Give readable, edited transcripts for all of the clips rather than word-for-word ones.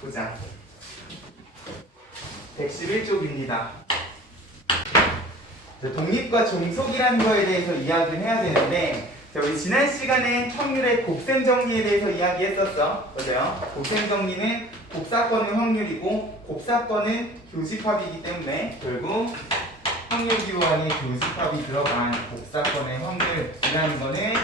보자. 111쪽입니다. 독립과 종속이라는 거에 대해서 이야기를 해야 되는데, 자, 우리 지난 시간에 확률의 곱셈 정리에 대해서 이야기했었어. 맞아요? 곱셈 정리는 곱사건은 확률이고 곱사건은 교집합이기 때문에 결국 확률 기호안에 교집합이 들어간 곱사건의 확률이라는 거는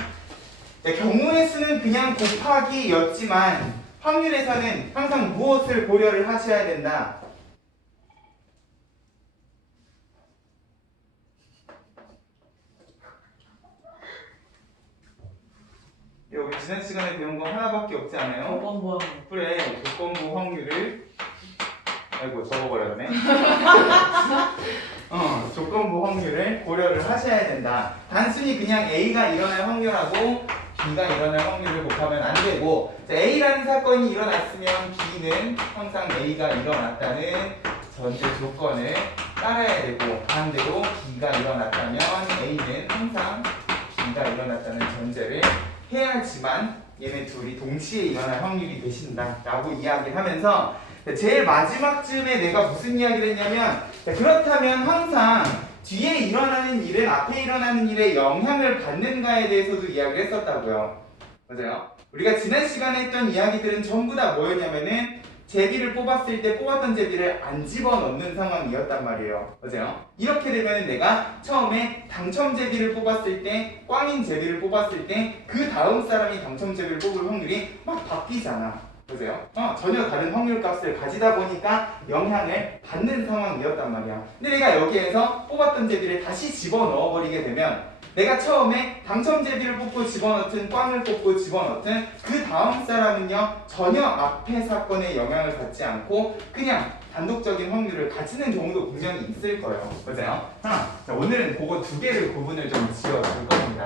경우의 수는 그냥 곱하기였지만 확률에서는 항상 무엇을 고려를 하셔야 된다? 우리 지난 시간에 배운 거 하나밖에 없지 않아요? 조건부 확률. 그래, 조건부 확률을 아이고 적어버렸네. 조건부 확률을 고려를 하셔야 된다. 단순히 그냥 A가 일어날 확률하고 B가 일어날 확률을 곱하면 안 되고, 자, A라는 사건이 일어났으면 B는 항상 A가 일어났다는 전제 조건을 따라야 되고, 반대로 B가 일어났다면 A는 항상 B가 일어났다는 전제를 해야지만 얘네 둘이 동시에 일어날 확률이 되신다 라고 이야기를 하면서, 제일 마지막쯤에 내가 무슨 이야기를 했냐면, 그렇다면 항상 뒤에 일어나는 일은 앞에 일어나는 일에 영향을 받는가에 대해서도 이야기를 했었다고요. 맞아요? 우리가 지난 시간에 했던 이야기들은 전부 다 뭐였냐면은 제비를 뽑았을 때 뽑았던 제비를 안 집어넣는 상황이었단 말이에요. 맞아요? 이렇게 되면 내가 처음에 당첨 제비를 뽑았을 때, 꽝인 제비를 뽑았을 때 그 다음 사람이 당첨 제비를 뽑을 확률이 막 바뀌잖아. 보세요. 전혀 다른 확률 값을 가지다 보니까 영향을 받는 상황이었단 말이야. 근데 내가 여기에서 뽑았던 제비를 다시 집어넣어 버리게 되면 내가 처음에 당첨 제비를 뽑고 집어넣든 꽝을 뽑고 집어넣든 그 다음 사람은요 전혀 앞에 사건에 영향을 받지 않고 그냥 단독적인 확률을 가지는 경우도 분명히 있을 거예요. 맞아요? 자, 오늘은 그거 두 개를 구분을 좀 지어줄 겁니다.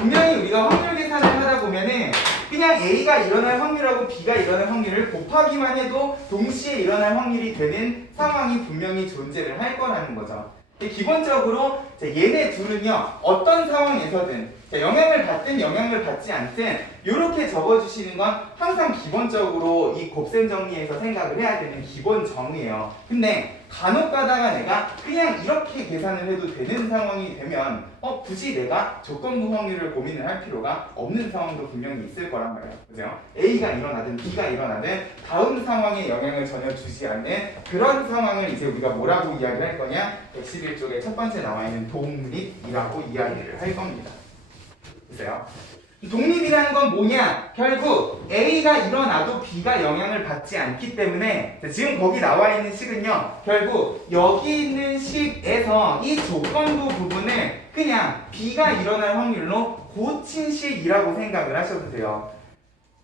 분명히 우리가 확률 계산을 하다 보면은 그냥 A가 일어날 확률하고 B가 일어날 확률을 곱하기만 해도 동시에 일어날 확률이 되는 상황이 분명히 존재를 할 거라는 거죠. 기본적으로 얘네 둘은요 어떤 상황에서든 영향을 받든 영향을 받지 않든 이렇게 적어주시는 건 항상 기본적으로 이 곱셈 정리에서 생각을 해야 되는 기본 정의예요. 근데 간혹 가다가 내가 그냥 이렇게 계산을 해도 되는 상황이 되면 굳이 내가 조건부 확률을 고민을 할 필요가 없는 상황도 분명히 있을 거란 말이에요. 그죠? A가 일어나든 B가 일어나든 다음 상황에 영향을 전혀 주지 않는 그런 상황을 이제 우리가 뭐라고 이야기를 할 거냐? 111쪽에 첫 번째 나와 있는 독립이라고 이야기를 할 겁니다. 보세요. 독립이라는 건 뭐냐? 결국 A가 일어나도 B가 영향을 받지 않기 때문에 지금 거기 나와 있는 식은요 결국 여기 있는 식에서 이 조건부 부분을 그냥 B가 일어날 확률로 고친 식이라고 생각을 하셔도 돼요.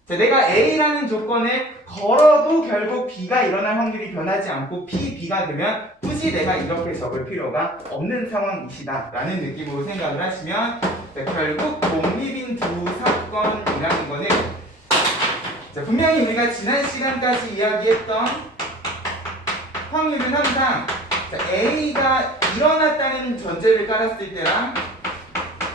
자, 내가 A라는 조건을 걸어도 결국 B가 일어날 확률이 변하지 않고 B가 되면 굳이 내가 이렇게 적을 필요가 없는 상황이시다 라는 느낌으로 생각을 하시면 결국 독립인 두 사건이라는 거는 분명히 우리가 지난 시간까지 이야기했던 확률은 항상 A가 일어났다는 전제를 깔았을 때랑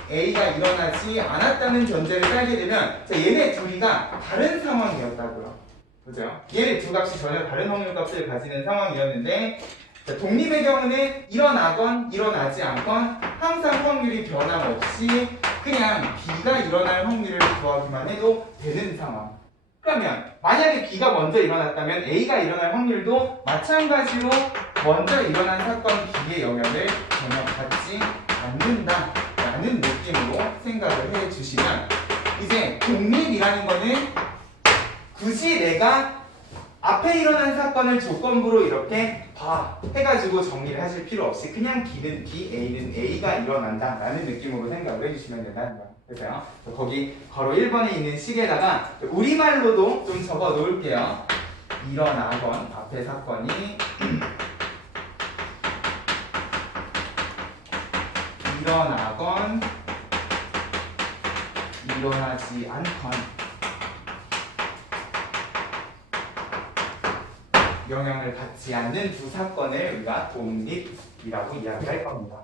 A가 일어나지 않았다는 전제를 깔게 되면 얘네 둘이가 다른 상황이었다고요. 그죠? 얘네 두 값이 전혀 다른 확률 값을 가지는 상황이었는데 독립의 경우는 일어나건 일어나지 않건 항상 확률이 변함없이 그냥 B가 일어날 확률을 구하기만 해도 되는 상황. 그러면 만약에 B가 먼저 일어났다면 A가 일어날 확률도 마찬가지로 먼저 일어난 사건 B의 영향을 전혀 받지 않는다 라는 느낌으로 생각을 해주시면 이제 독립이라는 거는 굳이 내가 앞에 일어난 사건을 조건부로 이렇게 해가지고 정리를 하실 필요 없이 그냥 B는 B, A는 A가 일어난다 라는 느낌으로 생각을 해주시면 된다는 거예요. 그래서요 거기 괄호 1번에 있는 식에다가 우리말로도 좀 적어 놓을게요. 일어나건 앞에 사건이 일어나건 일어나지 않건 영향을 받지 않는 두 사건을 우리가 독립이라고 이야기할 겁니다.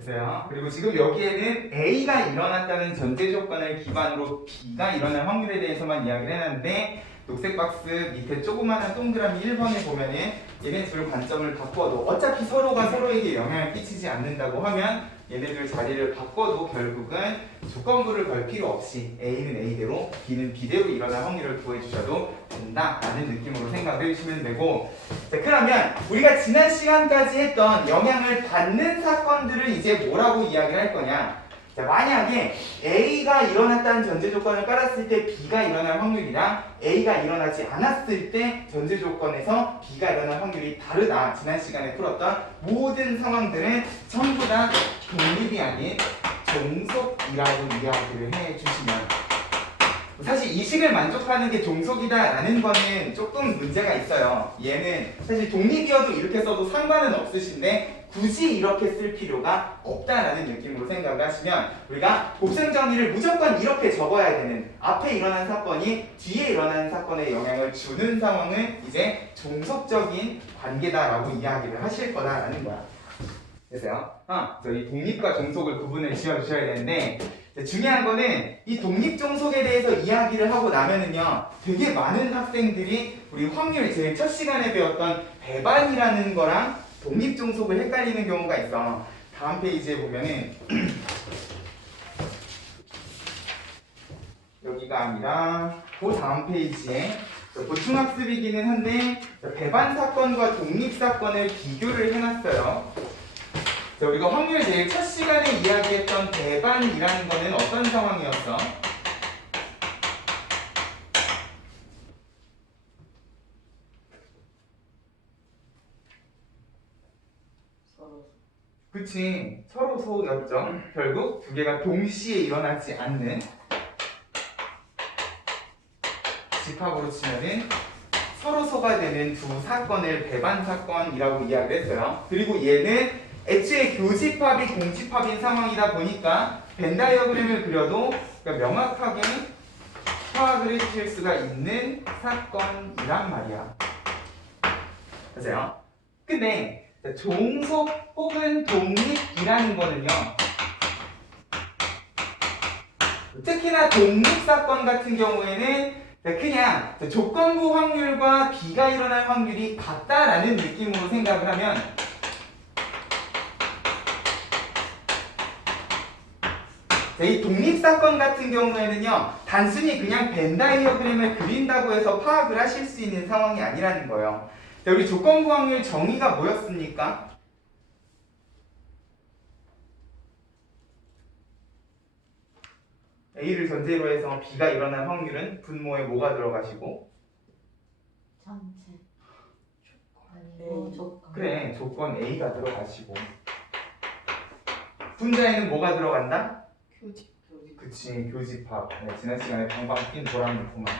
됐어요. 그리고 지금 여기에는 A가 일어났다는 전제 조건을 기반으로 B가 일어날 확률에 대해서만 이야기를 해놨는데 녹색 박스 밑에 조그마한 동그라미 1번에 보면은 얘네 둘 관점을 바꿔도 어차피 서로가 서로에게 영향을 끼치지 않는다고 하면 얘네들 자리를 바꿔도 결국은 조건부를 걸 필요 없이 A는 A대로 B는 B대로 일어날 확률을 구해주셔도 된다라는 느낌으로 생각을 해주시면 되고, 자 그러면 우리가 지난 시간까지 했던 영향을 받는 사건들을 이제 뭐라고 이야기를 할 거냐. 자 만약에 A가 일어났다는 전제 조건을 깔았을 때 B가 일어날 확률이랑 A가 일어나지 않았을 때 전제 조건에서 B가 일어날 확률이 다르다. 지난 시간에 풀었던 모든 상황들은 전부 다 독립이 아닌 종속이라고 이야기를 해주시면, 사실 이 식을 만족하는 게 종속이다라는 거는 조금 문제가 있어요. 얘는 사실 독립이어도 이렇게 써도 상관은 없으신데 굳이 이렇게 쓸 필요가 없다라는 느낌으로 생각을 하시면 우리가 곱셈 정리를 무조건 이렇게 적어야 되는, 앞에 일어난 사건이 뒤에 일어나는 사건에 영향을 주는 상황은 이제 종속적인 관계다라고 이야기를 하실 거다라는 거야. 됐어요? 이 독립과 종속을 구분을 지어주셔야 되는데, 중요한 거는 이 독립 종속에 대해서 이야기를 하고 나면은요 되게 많은 학생들이 우리 확률 제일 첫 시간에 배웠던 배반이라는 거랑 독립 종속을 헷갈리는 경우가 있어. 다음 페이지에 보면은 여기가 아니라 그 다음 페이지에 보충학습이기는 한데 배반 사건과 독립 사건을 비교를 해놨어요. 자, 우리가 확률 제일 첫 시간에 이야기했던 배반이라는 거는 어떤 상황이었어? 그치, 서로소였죠. 결국 두 개가 동시에 일어나지 않는, 집합으로 치면은 서로소가 되는 두 사건을 배반 사건이라고 이야기를 했어요. 그리고 얘는 애초에 교집합이 공집합인 상황이다 보니까 벤 다이어그램을 그려도 그러니까 명확하게 파악을 해주실 수가 있는 사건이란 말이야. 맞아요? 근데 종속 혹은 독립이라는 거는요, 특히나 독립사건 같은 경우에는 그냥 조건부 확률과 B가 일어날 확률이 같다라는 느낌으로 생각을 하면, 이 독립사건 같은 경우에는요 단순히 그냥 벤 다이어그램을 그린다고 해서 파악을 하실 수 있는 상황이 아니라는 거예요. 자, 우리 조건부 확률 정의가 뭐였습니까? A를 전제로 해서 B가 일어날 확률은 분모에 뭐가 들어가시고? 전체 아니고 조건. 그래, 조건 A가 들어가시고 분자에는 뭐가 들어간다? 교집. 그치, 교집합. 네, 지난 시간에 방방 낀 보람 있구만.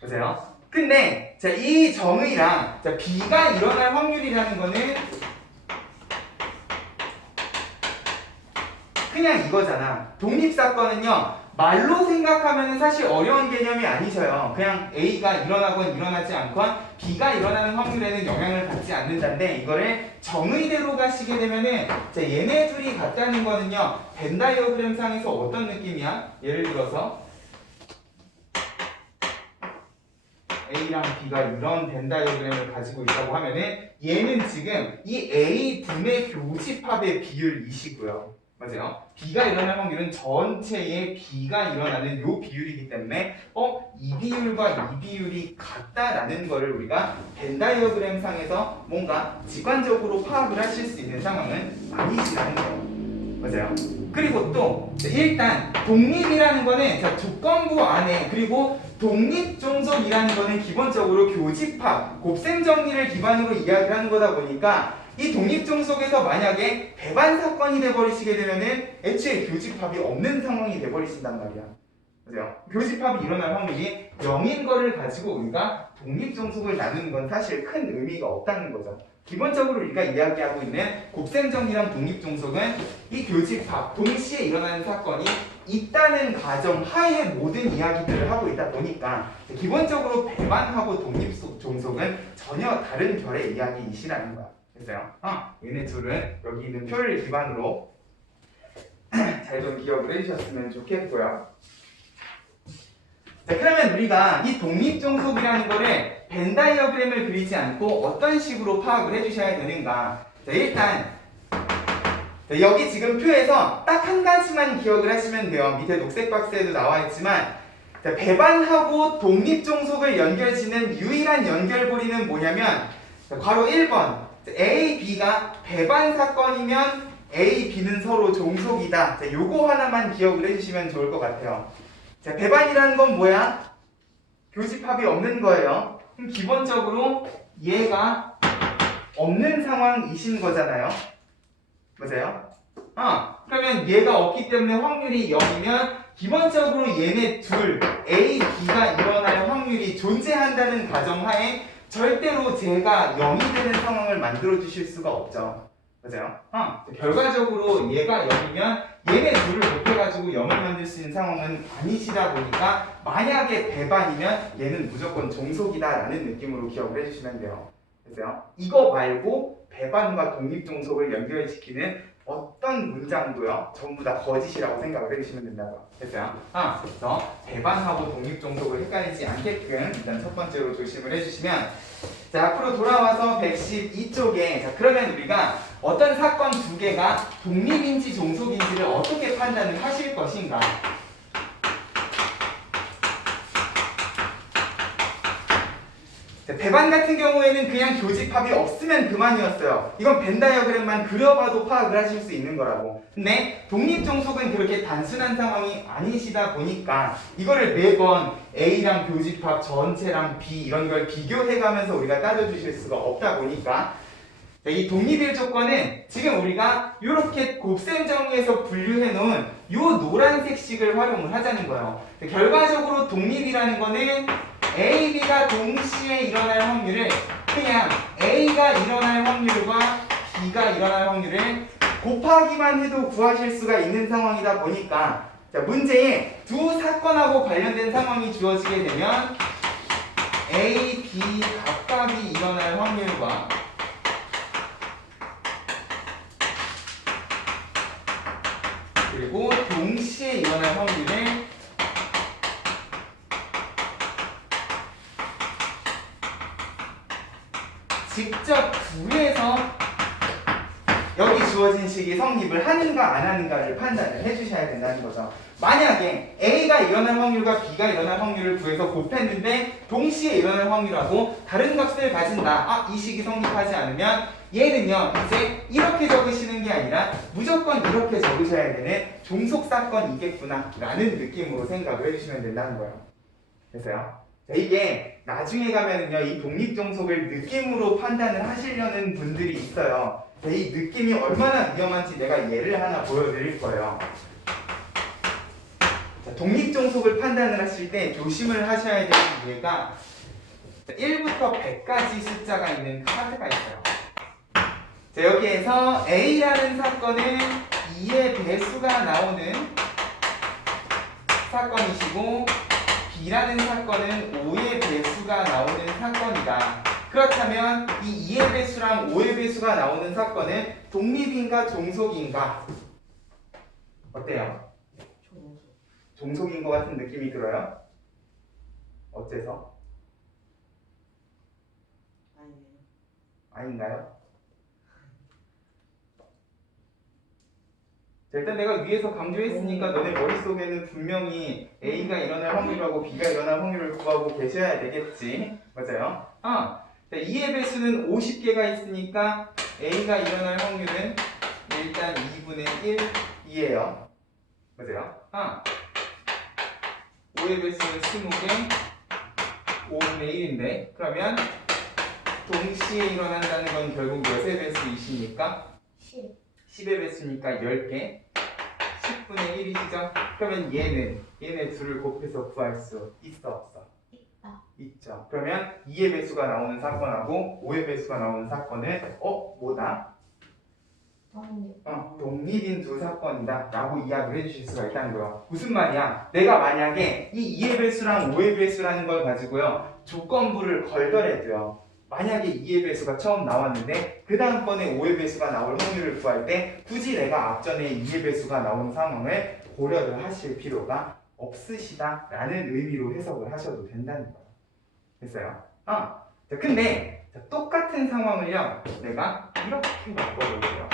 보세요. 근데 자, 이 정의랑 자, B가 일어날 확률이라는 거는 그냥 이거잖아. 독립사건은요 말로 생각하면 사실 어려운 개념이 아니셔요. 그냥 A가 일어나건 일어나지 않건 B가 일어나는 확률에는 영향을 받지 않는다는데, 이거를 정의대로 가시게 되면은 자, 얘네 둘이 같다는 거는요 벤 다이어그램 상에서 어떤 느낌이야? 예를 들어서 A랑 B가 이런 벤 다이어그램을 가지고 있다고 하면은 얘는 지금 이 A 분의 교집합의 비율이시고요. 맞아요? B가 일어날 확률은 전체의 B가 일어나는 요 비율이기 때문에 이 비율과 이 비율이 같다라는 거를 우리가 벤 다이어그램 상에서 뭔가 직관적으로 파악을 하실 수 있는 상황은 아니시라는 거예요. 맞아요? 그리고 또 일단 독립이라는 거는 자, 조건부 안에, 그리고 독립종속이라는 거는 기본적으로 교집합, 곱셈 정리를 기반으로 이야기를 하는 거다 보니까 이 독립종속에서 만약에 배반 사건이 돼버리시게 되면은 애초에 교집합이 없는 상황이 돼버리신단 말이야. 그죠? 교집합이 일어날 확률이 0인 거를 가지고 우리가 독립종속을 나누는 건 사실 큰 의미가 없다는 거죠. 기본적으로 우리가 이야기하고 있는 곱셈 정리랑 독립종속은 이 교집합, 동시에 일어나는 사건이 있다는 가정 하에 모든 이야기들을 하고 있다 보니까 기본적으로 배반하고 독립종속은 전혀 다른 결의 이야기이시라는 거야. 됐어요? 얘네 둘은 여기 있는 표를 기반으로 잘 좀 기억을 해주셨으면 좋겠고요. 자, 그러면 우리가 이 독립종속이라는 거를 벤 다이어그램을 그리지 않고 어떤 식으로 파악을 해주셔야 되는가? 자, 일단 여기 지금 표에서 딱 한 가지만 기억을 하시면 돼요. 밑에 녹색 박스에도 나와 있지만 자, 배반하고 독립종속을 연결짓는 유일한 연결고리는 뭐냐면 자, 괄호 1번 A, B가 배반 사건이면 A, B는 서로 종속이다. 자, 요거 하나만 기억을 해주시면 좋을 것 같아요. 자, 배반이라는 건 뭐야? 교집합이 없는 거예요. 그럼 기본적으로 얘가 없는 상황이신 거잖아요. 맞아요? 그러면 얘가 없기 때문에 확률이 0이면 기본적으로 얘네 둘 A, B가 일어날 확률이 존재한다는 가정하에 절대로 제가 0이 되는 상황을 만들어 주실 수가 없죠. 맞아요? 결과적으로 얘가 0이면 얘네 둘을 곱해가지고 0을 만들 수 있는 상황은 아니시다 보니까 만약에 배반이면 얘는 무조건 종속이다라는 느낌으로 기억을 해주시면 돼요. 그래서요, 이거 말고 배반과 독립종속을 연결시키는 어떤 문장도요 전부 다 거짓이라고 생각을 해주시면 된다고요. 됐어요? 그래서 배반하고 독립종속을 헷갈리지 않게끔 일단 첫 번째로 조심을 해주시면, 자, 앞으로 돌아와서 112쪽에 자, 그러면 우리가 어떤 사건 두 개가 독립인지 종속인지를 어떻게 판단을 하실 것인가? 자, 배반 같은 경우에는 그냥 교집합이 없으면 그만이었어요. 이건 벤 다이어그램만 그려봐도 파악을 하실 수 있는 거라고. 근데 독립종속은 그렇게 단순한 상황이 아니시다 보니까 이거를 매번 A랑 교집합 전체랑 B 이런 걸 비교해가면서 우리가 따져주실 수가 없다 보니까 이 독립일 조건은 지금 우리가 이렇게 곱셈 정리해서 분류해 놓은 이 노란색 식을 활용을 하자는 거예요. 결과적으로 독립이라는 거는 A, B가 동시에 일어날 확률을 그냥 A가 일어날 확률과 B가 일어날 확률을 곱하기만 해도 구하실 수가 있는 상황이다 보니까 자, 문제에 두 사건하고 관련된 상황이 주어지게 되면 A, B 각각이 일어날 확률과 그리고 동시에 일어날 확률을 직접 구해서 여기 주어진 식이 성립을 하는가 안 하는가를 판단을 해주셔야 된다는 거죠. 만약에 A가 일어날 확률과 B가 일어날 확률을 구해서 곱했는데 동시에 일어날 확률하고 다른 값을 가진다. 이 식이 성립하지 않으면 얘는요 이제 이렇게 적으시는 게 아니라 무조건 이렇게 적으셔야 되는 종속사건이겠구나 라는 느낌으로 생각을 해주시면 된다는 거예요. 그래서요, 이게 나중에 가면은요 이 독립종속을 느낌으로 판단을 하시려는 분들이 있어요. 이 느낌이 얼마나 위험한지 내가 예를 하나 보여드릴 거예요. 자, 독립종속을 판단을 하실 때 조심을 하셔야 되는 예가 1부터 100까지 숫자가 있는 카드가 있어요. 자, 여기에서 A라는 사건은 2의 배수가 나오는 사건이시고 B라는 사건은 5의 배수가 나오는 사건이다. 그렇다면 이 2의 배수랑 5의 배수가 나오는 사건은 독립인가 종속인가? 어때요? 종속인 것 같은 느낌이 들어요? 어째서? 아닌가요? 자, 일단 내가 위에서 강조했으니까 너네 머릿속에는 분명히 A가 일어날 확률하고 B가 일어날 확률을 구하고 계셔야 되겠지. 맞아요? 자, 2의 배수는 50개가 있으니까 A가 일어날 확률은 일단 2분의 1이에요. 맞아요? 5의 배수는 20개, 5분의 1인데 그러면 동시에 일어난다는 건 결국 몇의 배수이십니까? 10의 배수니까 10개, 10분의 1이시죠? 그러면 얘네 둘을 곱해서 구할 수 있어 없어? 있죠. 그러면 2의 배수가 나오는 사건하고 5의 배수가 나오는 사건은 뭐다? 독립인 두 사건이다 라고 이야기를 해주실 수가 있다는 거예요. 무슨 말이야? 내가 만약에 이 2의 배수랑 5의 배수라는 걸 가지고요 조건부를 걸더라도요 만약에 2의 배수가 처음 나왔는데 그 다음번에 5의 배수가 나올 확률을 구할 때 굳이 내가 앞전에 2의 배수가 나온 상황을 고려를 하실 필요가 없으시다라는 의미로 해석을 하셔도 된다는 거예요. 됐어요? 자, 근데 똑같은 상황을요 내가 이렇게 바꿔볼게요.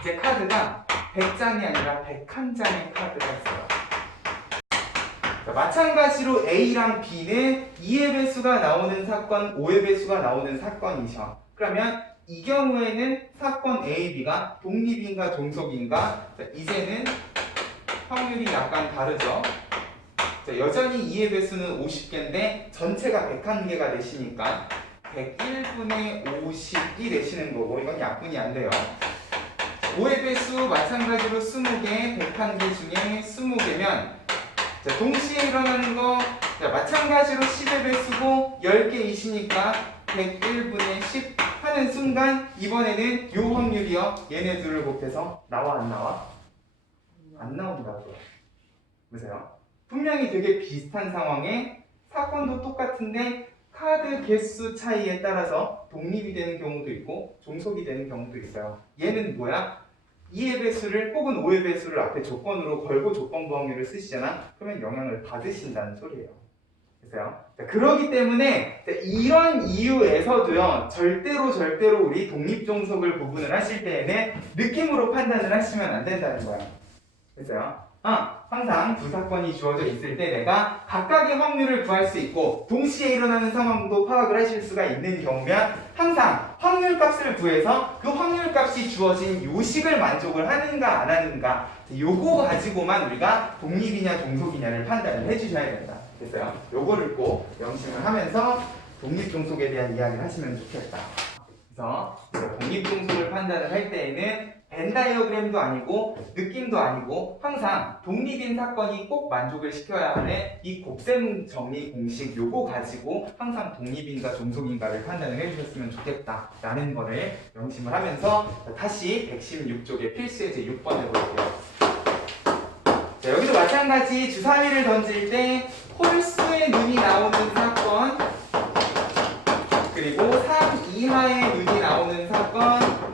이제 카드가 100장이 아니라 101장의 카드가 있어요. 자, 마찬가지로 A랑 B는 2의 배수가 나오는 사건, 5의 배수가 나오는 사건이죠. 그러면 이 경우에는 사건 A, B가 독립인가 종속인가? 자, 이제는 확률이 약간 다르죠. 자, 여전히 2의 배수는 50개인데 전체가 101개가 되시니까 101분의 50이 되시는 거고 이건 약분이 안 돼요. 5의 배수 마찬가지로 20개, 101개 중에 20개면 자, 동시에 일어나는 거 자, 마찬가지로 10의 배수고 10개이시니까 101분의 10 하는 순간 이번에는 요 확률이요 얘네 둘을 곱해서 나와 안 나와? 안 나온다고요. 보세요. 분명히 되게 비슷한 상황에 사건도 똑같은데 카드 개수 차이에 따라서 독립이 되는 경우도 있고 종속이 되는 경우도 있어요. 얘는 뭐야? 2의 배수를 혹은 5의 배수를 앞에 조건으로 걸고 조건부 확률을 쓰시잖아. 그러면 영향을 받으신다는 소리예요. 됐어요? 그렇기 때문에 이런 이유에서도요 절대로 우리 독립종속을 구분을 하실 때에는 느낌으로 판단을 하시면 안 된다는 거예요. 됐어요? 항상 두 사건이 주어져 있을 때 내가 각각의 확률을 구할 수 있고 동시에 일어나는 상황도 파악을 하실 수가 있는 경우면 항상 확률값을 구해서 그 확률값이 주어진 요식을 만족을 하는가 안 하는가 요거 가지고만 우리가 독립이냐 종속이냐를 판단을 해주셔야 된다. 됐어요? 요거를 꼭 명심을 하면서 독립종속에 대한 이야기를 하시면 좋겠다. 그래서 독립종속을 판단을 할 때에는 벤 다이어그램도 아니고 느낌도 아니고 항상 독립인 사건이 꼭 만족을 시켜야 하는 이 곱셈 정리 공식 요거 가지고 항상 독립인가 종속인가를 판단을 해주셨으면 좋겠다라는 거를 명심을 하면서 다시 116쪽의 필수예제 6번 해볼게요. 자, 여기도 마찬가지 주사위를 던질 때 홀수의 눈이 나오는 사건 그리고 3 이하의 눈이 나오는 사건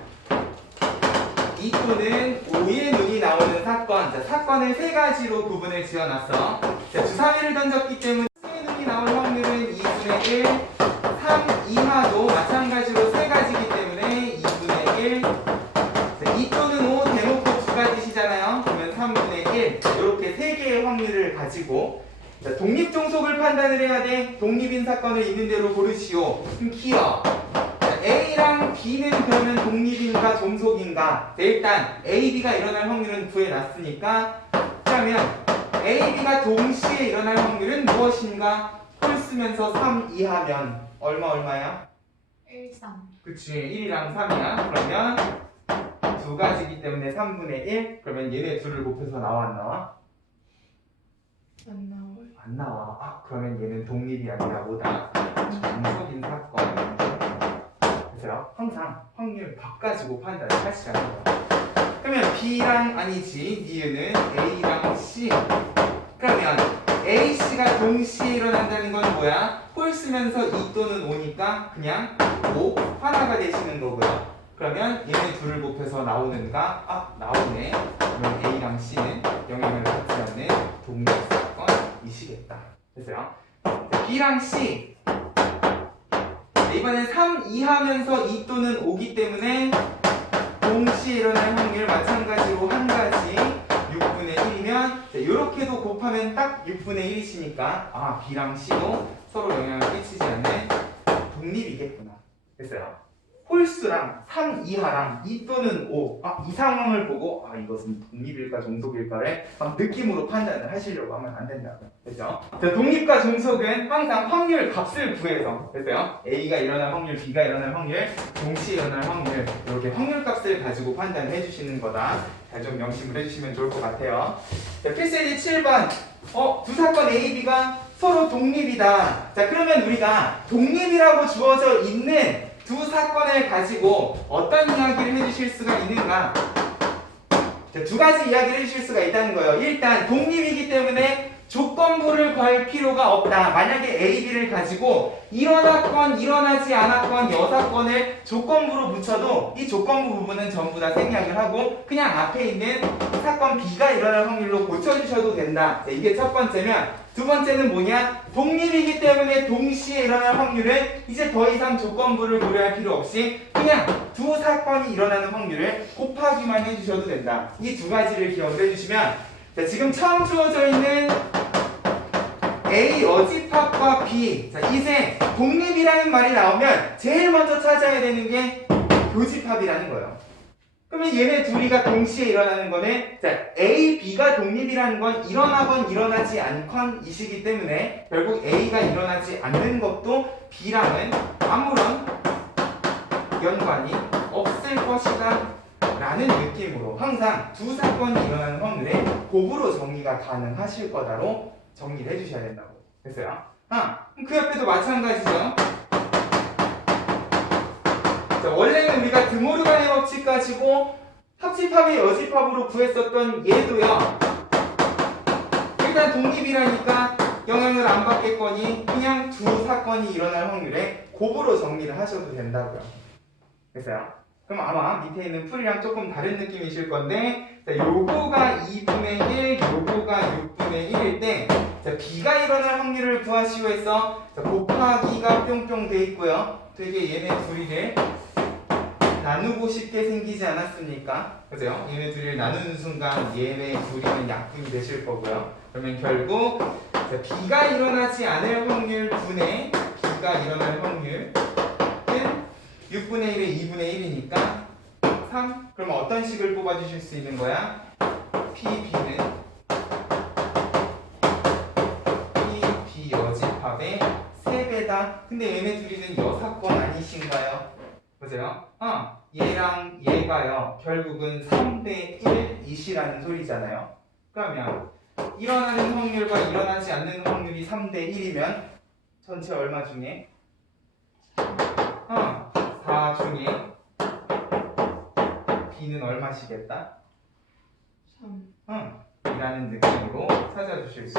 2 또는 5의 눈이 나오는 사건. 자, 사건을 세 가지로 구분을 지어놨어. 자, 주사위를 던졌기 때문에 3의 눈이 나올 확률은 2분의 1. 3 이하도 마찬가지로 세 가지이기 때문에 2분의 1. 자, 2 또는 5 대놓고 두 가지시잖아요. 그러면 3분의 1. 이렇게 세 개의 확률을 가지고 자, 독립종속을 판단을 해야 돼. 독립인 사건을 있는 대로 고르시오. 그럼 키어. A랑 B는 그러면 독립인가 종속인가? 네, 일단 A, B가 일어날 확률은 구해놨으니까 그러면 A, B가 동시에 일어날 확률은 무엇인가? 홀 쓰면서 3 이하면 얼마야? 1, 3. 그치 1이랑 3이야. 그러면 두 가지이기 때문에 3분의 1 그러면 얘네 둘을 곱해서 나와 안 나와? 안 나올. 안 나와. 그러면 얘는 독립이 아니라 뭐다? 종속인 사건. 항상 확률 바꿔주고 판단을 하시라는 거예요. 그러면 B랑 아니지 니은은 A랑 C 그러면 A, C가 동시에 일어난다는 건 뭐야? 홀 쓰면서 2 또는 5니까 그냥 5 하나가 되시는 거고요. 그러면 얘네 둘을 곱해서 나오는가? 나오네. 그러면 A랑 C는 영향을 받지 않는 독립사건이시겠다. 됐어요? B랑 C 이번엔 3 이하면서 2 또는 5기 때문에 동시에 일어날 확률 마찬가지로 한 가지 6분의 1이면 이렇게도 곱하면 딱 6분의 1이시니까 B랑 C도 서로 영향을 끼치지 않는 독립이겠구나. 됐어요? 홀수랑 3 이하랑 2 또는 5 이 상황을 보고 이것은 독립일까 종속일까를 느낌으로 판단을 하시려고 하면 안 된다고요. 됐죠? 자, 독립과 종속은 항상 확률 값을 구해서 됐어요? A가 일어날 확률, B가 일어날 확률, 동시에 일어날 확률 이렇게 확률 값을 가지고 판단을 해주시는 거다. 잘 좀 명심을 해주시면 좋을 것 같아요. 자, 필수예제 7번 두 사건 A, B가 서로 독립이다. 자, 그러면 우리가 독립이라고 주어져 있는 두 사건을 가지고 어떤 이야기를 해주실 수가 있는가? 자, 두 가지 이야기를 해주실 수가 있다는 거예요. 일단 독립이기 때문에 조건부 조건부를 걸 필요가 없다. 만약에 A, B를 가지고 일어났건 일어나지 않았건 여사건을 조건부로 붙여도 이 조건부 부분은 전부 다 생략을 하고 그냥 앞에 있는 사건 B가 일어날 확률로 고쳐주셔도 된다. 네, 이게 첫 번째면, 두 번째는 뭐냐? 독립이기 때문에 동시에 일어날 확률은 이제 더 이상 조건부를 고려할 필요 없이 그냥 두 사건이 일어나는 확률을 곱하기만 해주셔도 된다. 이 두 가지를 기억을 해주시면, 자, 지금 처음 주어져 있는 A 어집합과 B, 자, 이제 독립이라는 말이 나오면 제일 먼저 찾아야 되는 게 교집합이라는 거예요. 그러면 얘네 둘이가 동시에 일어나는 거는, 자, A, B가 독립이라는 건 일어나건 일어나지 않건 이시기 때문에 결국 A가 일어나지 않는 것도 B랑은 아무런 연관이 없을 것이다 라는 느낌으로 항상 두 사건이 일어나는 확률에 곱으로 정리가 가능하실 거다로 정리를 해주셔야 된다고 했어요. 그 옆에도 마찬가지죠. 자, 원래는 우리가 드모르간의 법칙 가지고 합집합의 여집합으로 구했었던 얘도요. 일단 독립이라니까 영향을 안 받겠거니 그냥 두 사건이 일어날 확률에 곱으로 정리를 하셔도 된다고요. 됐어요? 그럼 아마 밑에 있는 풀이랑 조금 다른 느낌이실 건데, 자, 요거가 2분의 1, 요거가 6분의 1일 때, 자, B가 일어날 확률을 구하시오 해서, 자, 곱하기가 뿅뿅 돼 있고요. 되게 얘네 둘이를 나누고 싶게 생기지 않았습니까? 그죠? 얘네 둘이를 나누는 순간 얘네 둘이는 약분이 되실 거고요. 그러면 결국, 자, B가 일어나지 않을 확률 분의 B가 일어날 확률 6분의 1에 2분의 1이니까 3? 그러면 어떤 식을 뽑아주실 수 있는 거야? PB는 PB 여집합의 3배다. 근데 얘네 둘이는 여사건 아니신가요? 보세요. 얘랑 얘가요. 결국은 3대 1이시라는 소리잖아요. 그러면 일어나는 확률과 일어나지 않는 확률이 3대 1이면 전체 얼마 중에? 4 중에 B는 얼마시겠다? 3. 이라는 느낌으로 찾아주실 수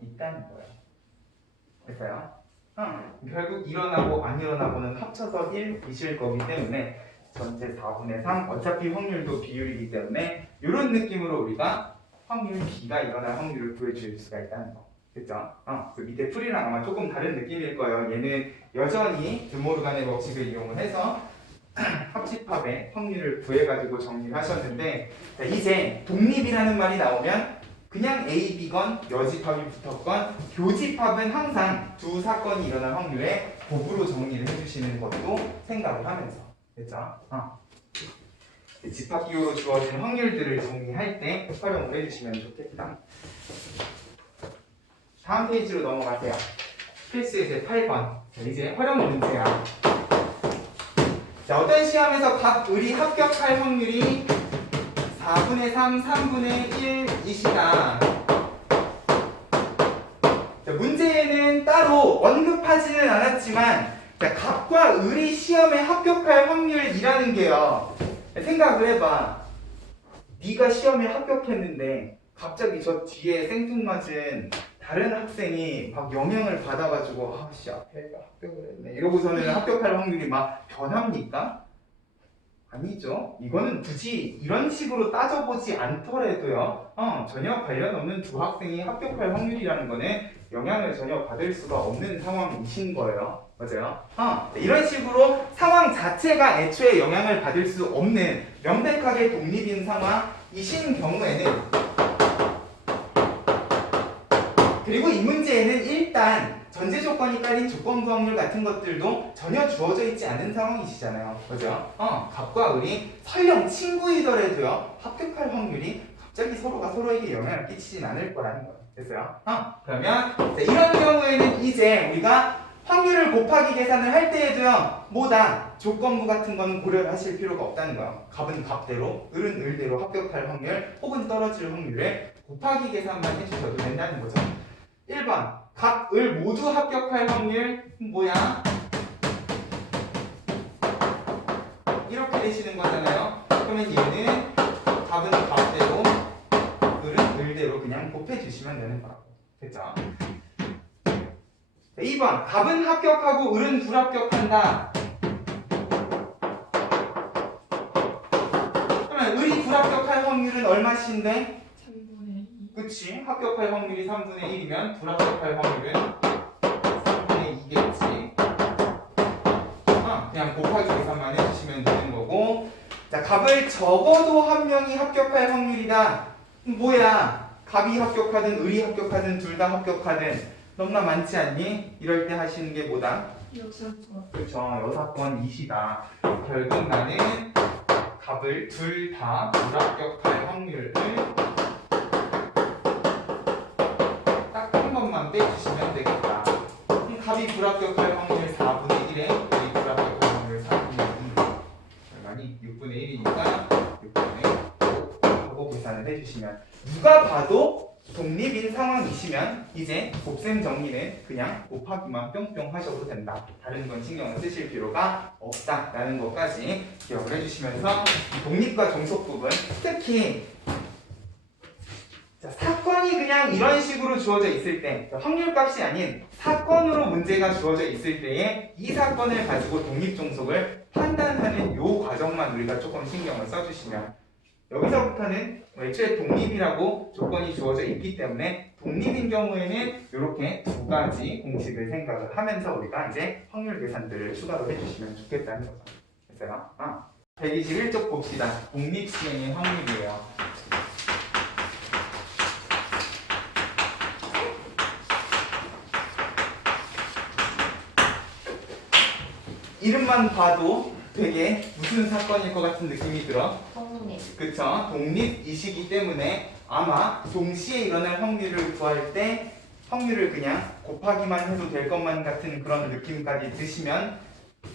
있다는 거예요. 됐어요? 결국 일어나고 안 일어나고는 합쳐서 1이실 거기 때문에 전체 4분의 3, 어차피 확률도 비율이기 때문에 이런 느낌으로 우리가 확률 B가 일어날 확률을 구해줄 수가 있다는 거. 됐죠? 그 밑에 풀이랑 아마 조금 다른 느낌일 거예요. 얘는 여전히 드모르간의 법칙을 이용을 해서 합집합의 확률을 구해가지고 정리를 하셨는데, 자, 이제 독립이라는 말이 나오면 그냥 A, B건 여집합이 붙었건 교집합은 항상 두 사건이 일어날 확률에 곱으로 정리를 해주시는 것도 생각을 하면서. 됐죠? 집합기호로 주어진 확률들을 정리할 때 활용을 해주시면 좋겠다. 다음 페이지로 넘어가세요. 필수 이제 8번. 자, 이제 활용 문제야. 자, 어떤 시험에서 각 을이 합격할 확률이 4분의 3, 3분의 1이시다. 자, 문제에는 따로 언급하지는 않았지만, 자, 갑과 을이 시험에 합격할 확률이라는 게요. 생각을 해봐. 네가 시험에 합격했는데 갑자기 저 뒤에 생뚱맞은 다른 학생이 막 영향을 받아가지고 아씨 앞에 합격을 했네 이러고서는 합격할 확률이 막 변합니까? 아니죠. 이거는 굳이 이런 식으로 따져보지 않더라도요, 전혀 관련 없는 두 학생이 합격할 확률이라는 거는 영향을 전혀 받을 수가 없는 상황이신 거예요. 맞아요? 이런 식으로 상황 자체가 애초에 영향을 받을 수 없는 명백하게 독립인 상황이신 경우에는, 그리고 이 문제에는 일단 전제 조건이 깔린 조건부 확률 같은 것들도 전혀 주어져 있지 않은 상황이시잖아요. 그죠? 갑과 을이 설령 친구이더라도요, 합격할 확률이 갑자기 서로가 서로에게 영향을 끼치진 않을 거라는 거예요. 됐어요? 그러면 이런 경우에는 이제 우리가 확률을 곱하기 계산을 할 때에도요, 뭐다 조건부 같은 거는 고려를 하실 필요가 없다는 거예요. 갑은 갑대로, 을은 을대로 합격할 확률 혹은 떨어질 확률에 곱하기 계산만 해주셔도 된다는 거죠. 1번 갑, 을 모두 합격할 확률 뭐야? 이렇게 되시는 거잖아요. 그러면 얘는 갑은 갑대로, 을은 을대로 그냥 곱해주시면 되는 거라고. 됐죠? 2번 갑은 합격하고 을은 불합격한다. 그러면 을이 불합격할 확률은 얼마신데? 3분의 2. 그치? 합격할 확률이 3분의 1이면 불합격할 확률은 3분의 2겠지. 그냥 곱하기 계산만 해주시면 되는 거고. 자, 갑을 적어도 한 명이 합격할 확률이다. 뭐야? 갑이 합격하든 을이 합격하든 둘 다 합격하든 너무나 많지 않니? 이럴 때 하시는 게 뭐다? 여사건. 그쵸, 여사건 이시다. 결국 나는 갑을 둘 다 불합격할 확률을 딱 한 번만 빼주시면 되겠다. 그럼 갑이 불합격할 확률 4분의 1에 을이 불합격할 확률 4분의 2. 얼마니? 6분의 1이니까 6분의 5 하고 계산을 해주시면 누가 봐도 독립인 상황이시면 이제 곱셈 정리는 그냥 곱하기만 뿅뿅 하셔도 된다. 다른 건 신경을 쓰실 필요가 없다라는 것까지 기억을 해주시면서 독립과 종속부분 특히 자, 사건이 그냥 이런 식으로 주어져 있을 때 확률값이 아닌 사건으로 문제가 주어져 있을 때에 이 사건을 가지고 독립종속을 판단하는 요 과정만 우리가 조금 신경을 써주시면 여기서부터는 애초에 독립이라고 조건이 주어져 있기 때문에 독립인 경우에는 이렇게 두 가지 공식을 생각을 하면서 우리가 이제 확률 계산들을 추가로 해주시면 좋겠다는 거죠. 됐어요? 121쪽 봅시다. 독립 시행의 확률이에요. 이름만 봐도 되게 무슨 사건일 것 같은 느낌이 들어? 독립. 그쵸? 독립이시기 때문에 아마 동시에 일어날 확률을 구할 때 확률을 그냥 곱하기만 해도 될 것만 같은 그런 느낌까지 드시면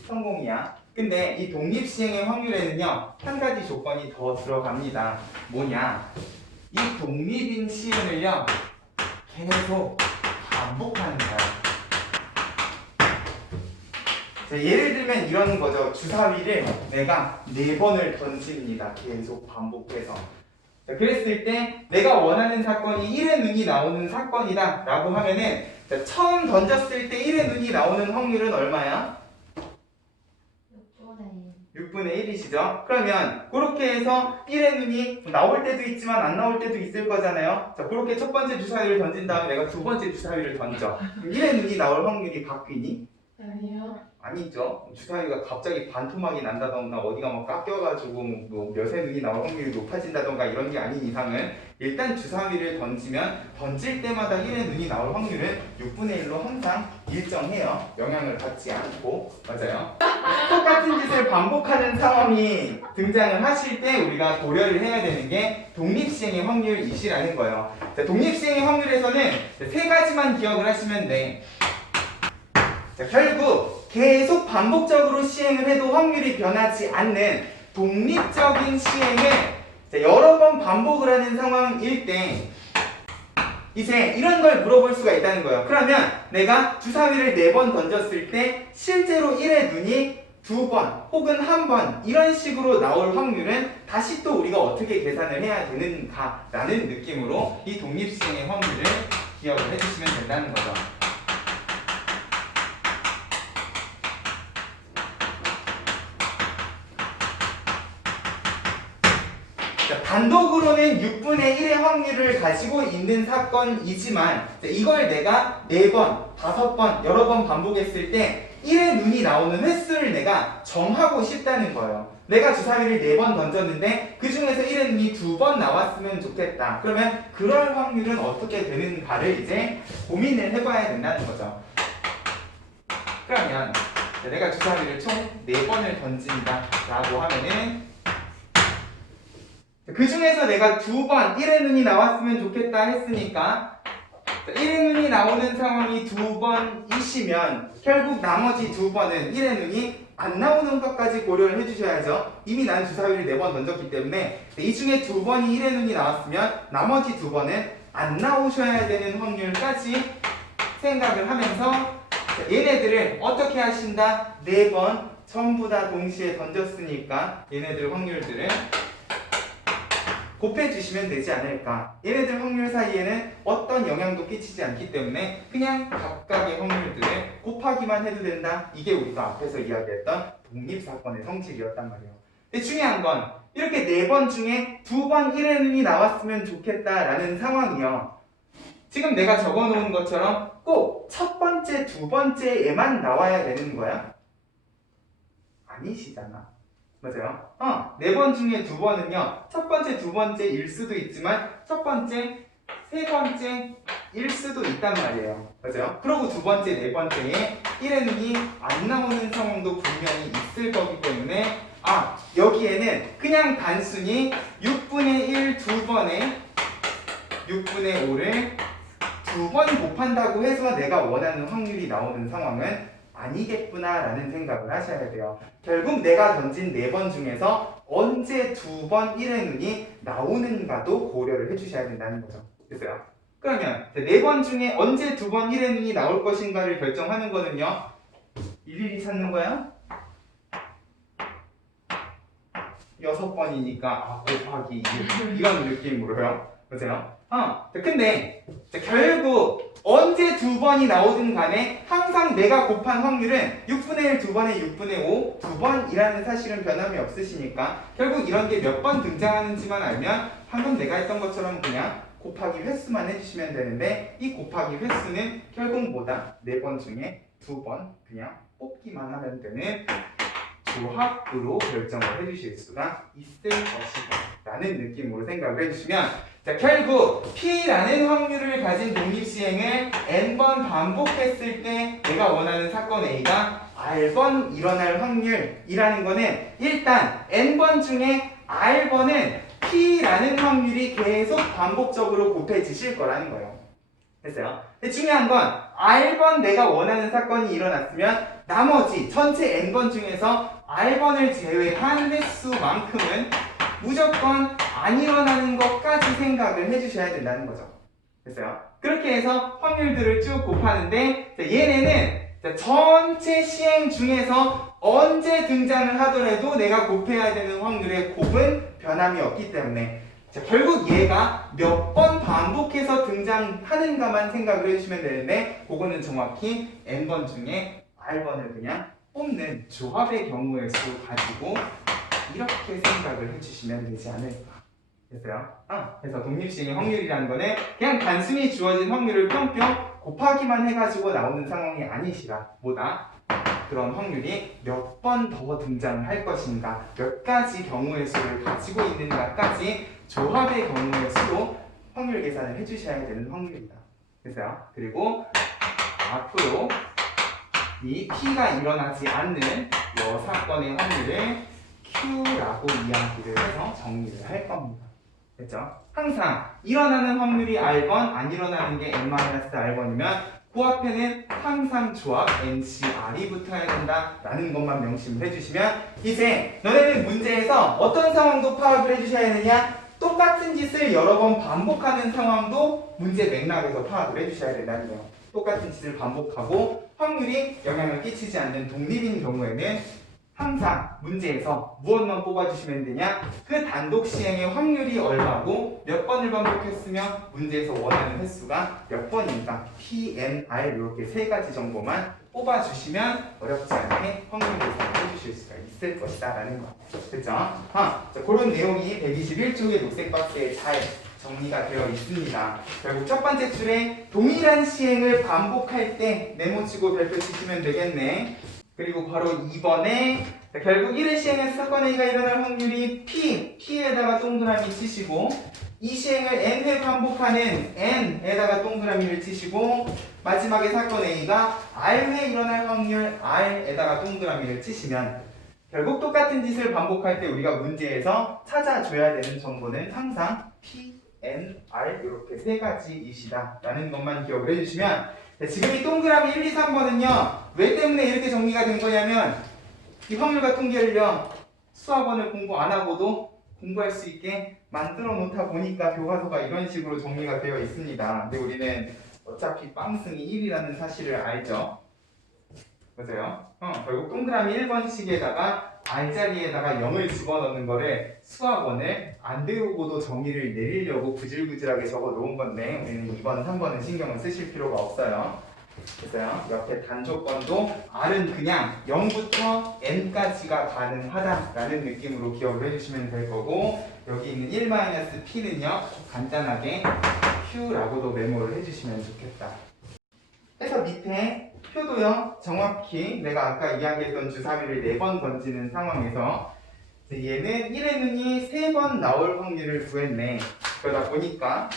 성공이야. 근데 이 독립시행의 확률에는요 한 가지 조건이 더 들어갑니다. 뭐냐? 이 독립인 시행을요 계속 반복하는 거야. 자, 예를 들면 이런 거죠. 주사위를 내가 4번을 던집니다. 계속 반복해서. 자, 그랬을 때 내가 원하는 사건이 1의 눈이 나오는 사건이다 라고 하면은 자, 처음 던졌을 때 1의 눈이 나오는 확률은 얼마야? 6분의 1이시죠? 그러면 그렇게 해서 1의 눈이 나올 때도 있지만 안 나올 때도 있을 거잖아요. 자, 그렇게 첫 번째 주사위를 던진 다음에 내가 두 번째 주사위를 던져. 그럼 1의 눈이 나올 확률이 바뀌니? 아니요. 아니죠. 주사위가 갑자기 반토막이 난다던가 어디가 막 깎여가지고 뭐 몇의 눈이 나올 확률이 높아진다던가 이런 게 아닌 이상은 일단 주사위를 던지면 던질 때마다 1의 눈이 나올 확률은 6분의 1로 항상 일정해요. 영향을 받지 않고. 맞아요. 똑같은 짓을 반복하는 상황이 등장을 하실 때 우리가 고려를 해야 되는 게 독립시행의 확률이시라는 거예요. 자, 독립시행의 확률에서는 세 가지만 기억을 하시면 돼. 자, 결국 계속 반복적으로 시행을 해도 확률이 변하지 않는 독립적인 시행을 여러 번 반복을 하는 상황일 때 이제 이런 걸 물어볼 수가 있다는 거예요. 그러면 내가 주사위를 4번 던졌을 때 실제로 1의 눈이 2번 혹은 1번 이런 식으로 나올 확률은 다시 또 우리가 어떻게 계산을 해야 되는가 라는 느낌으로 이 독립시행의 확률을 기억을 해주시면 된다는 거죠. 자, 단독으로는 6분의 1의 확률을 가지고 있는 사건이지만 이걸 내가 4번, 5번, 여러 번 반복했을 때 1의 눈이 나오는 횟수를 내가 정하고 싶다는 거예요. 내가 주사위를 4번 던졌는데 그 중에서 1의 눈이 2번 나왔으면 좋겠다. 그러면 그럴 확률은 어떻게 되는가를 이제 고민을 해봐야 된다는 거죠. 그러면 내가 주사위를 총 4번을 던진다 라고 하면은 그 중에서 내가 2번 1의 눈이 나왔으면 좋겠다 했으니까 1의 눈이 나오는 상황이 2번이시면 결국 나머지 2번은 1의 눈이 안 나오는 것까지 고려를 해주셔야죠. 이미 난 주사위를 4번 던졌기 때문에 이 중에 2번이 1의 눈이 나왔으면 나머지 2번은 안 나오셔야 되는 확률까지 생각을 하면서 얘네들을 어떻게 하신다? 4번 전부 다 동시에 던졌으니까 얘네들 확률들을 곱해주시면 되지 않을까. 얘네들 확률 사이에는 어떤 영향도 끼치지 않기 때문에 그냥 각각의 확률들을 곱하기만 해도 된다. 이게 우리가 앞에서 이야기했던 독립사건의 성질이었단 말이에요. 근데 중요한 건 이렇게 4번 중에 2번 1의 눈이 나왔으면 좋겠다라는 상황이요. 지금 내가 적어놓은 것처럼 꼭 첫 번째, 두 번째에만 나와야 되는 거야? 아니시잖아. 맞아요? 4번 중에 2번은요, 첫 번째, 두 번째일 수도 있지만, 첫 번째, 세 번째일 수도 있단 말이에요. 맞아요? 그리고 두 번째, 네 번째에 1의 눈이 안 나오는 상황도 분명히 있을 거기 때문에, 여기에는 그냥 단순히 6분의 1 2번에 6분의 5를 2번 곱한다고 해서 내가 원하는 확률이 나오는 상황은 아니겠구나라는 생각을 하셔야 돼요. 결국 내가 던진 4번 중에서 언제 2번 1의 눈이 나오는가도 고려를 해주셔야 된다는 거죠. 됐어요? 그러면 4번 중에 언제 2번 1의 눈이 나올 것인가를 결정하는 거는요. 일일이 찾는 거야? 6번이니까 곱하기 1 이런 느낌으로요. 맞아요? 근데 결국 언제 2번이 나오든 간에 항상 내가 곱한 확률은 6분의 1, 2번에 6분의 5, 2번이라는 사실은 변함이 없으시니까 결국 이런 게 몇 번 등장하는지만 알면 방금 내가 했던 것처럼 그냥 곱하기 횟수만 해주시면 되는데 이 곱하기 횟수는 결국 뭐다? 4번 중에 2번 그냥 뽑기만 하면 되는 조합으로 결정을 해주실 수가 있을 것이다 라는 느낌으로 생각을 해주시면 결국 P라는 확률을 가진 독립시행을 N번 반복했을 때 내가 원하는 사건 A가 R번 일어날 확률이라는 거는 일단 N번 중에 R번은 P라는 확률이 계속 반복적으로 곱해지실 거라는 거예요. 됐어요? 근데 중요한 건 R번 내가 원하는 사건이 일어났으면 나머지 전체 N번 중에서 R번을 제외한 횟수만큼은 무조건 안 일어나는 것까지 생각을 해주셔야 된다는 거죠. 됐어요? 그렇게 해서 확률들을 쭉 곱하는데 얘네는 전체 시행 중에서 언제 등장을 하더라도 내가 곱해야 되는 확률의 곱은 변함이 없기 때문에 결국 얘가 몇 번 반복해서 등장하는가만 생각을 해주시면 되는데 그거는 정확히 N번 중에 R번을 그냥 뽑는 조합의 경우의 수 가지고 이렇게 생각을 해주시면 되지 않을까. 됐어요? 그래서 독립시행의 확률이라는 거는 그냥 단순히 주어진 확률을 뿅뿅 곱하기만 해가지고 나오는 상황이 아니시라. 뭐다? 그런 확률이 몇 번 더 등장을 할 것인가, 몇 가지 경우의 수를 가지고 있는가까지 조합의 경우의 수로 확률 계산을 해주셔야 되는 확률이다. 됐어요? 그리고 앞으로 이 P가 일어나지 않는 이 사건의 확률을 Q라고 이야기를 해서 정리를 할 겁니다. 됐죠? 항상 일어나는 확률이 R번, 안 일어나는 게 N-R번이면 그 앞에는 항상 조합 NCR이 붙어야 된다라는 것만 명심을 해주시면 이제 너네는 문제에서 어떤 상황도 파악을 해주셔야 되느냐? 똑같은 짓을 여러 번 반복하는 상황도 문제 맥락에서 파악을 해주셔야 된다는 거예요. 똑같은 짓을 반복하고 확률이 영향을 끼치지 않는 독립인 경우에는 항상 문제에서 무엇만 뽑아주시면 되냐? 그 단독 시행의 확률이 얼마고 몇 번을 반복했으며 문제에서 원하는 횟수가 몇 번인가 P, N, R 이렇게 세 가지 정보만 뽑아주시면 어렵지 않게 확률 계산을 해주실 수가 있을 것이다 라는 거. 그렇죠? 자, 그런 내용이 121쪽의 녹색 박스에 잘 정리가 되어 있습니다. 결국 첫 번째 줄에 동일한 시행을 반복할 때 네모치고 별표 치시면 되겠네. 그리고 바로 2번에 결국 1회 시행에서 사건 A가 일어날 확률이 P에다가 동그라미 치시고 이 시행을 N회 반복하는 N에다가 동그라미를 치시고 마지막에 사건 A가 R회 일어날 확률 R에다가 동그라미를 치시면 결국 똑같은 짓을 반복할 때 우리가 문제에서 찾아줘야 되는 정보는 항상 P, N, R 이렇게 세 가지이시다 라는 것만 기억을 해주시면 지금 이 동그라미 1, 2, 3번은요 왜 때문에 이렇게 정리가 된 거냐면 이 확률과 통계를요 수학원을 공부 안 하고도 공부할 수 있게 만들어 놓다 보니까 교과서가 이런 식으로 정리가 되어 있습니다. 근데 우리는 어차피 빵승이 1이라는 사실을 알죠. 맞아요? 결국 동그라미 1번씩에다가 R자리에다가 0을 집어넣는 거를 수학원을 안 배우고도 정의를 내리려고 구질구질하게 적어 놓은 건데 우리는 2번, 3번은 신경을 쓰실 필요가 없어요. 그래서요, 옆에 단조건도 R은 그냥 0부터 N까지가 가능하다라는 느낌으로 기억을 해주시면 될 거고, 여기 있는 1-P는요 간단하게 Q라고도 메모를 해주시면 좋겠다. 그래서 밑에 표도요 정확히 내가 아까 이야기했던 주사위를 4번 던지는 상황에서 얘는 1의 눈이 3번 나올 확률을 구했네. 그러다 보니까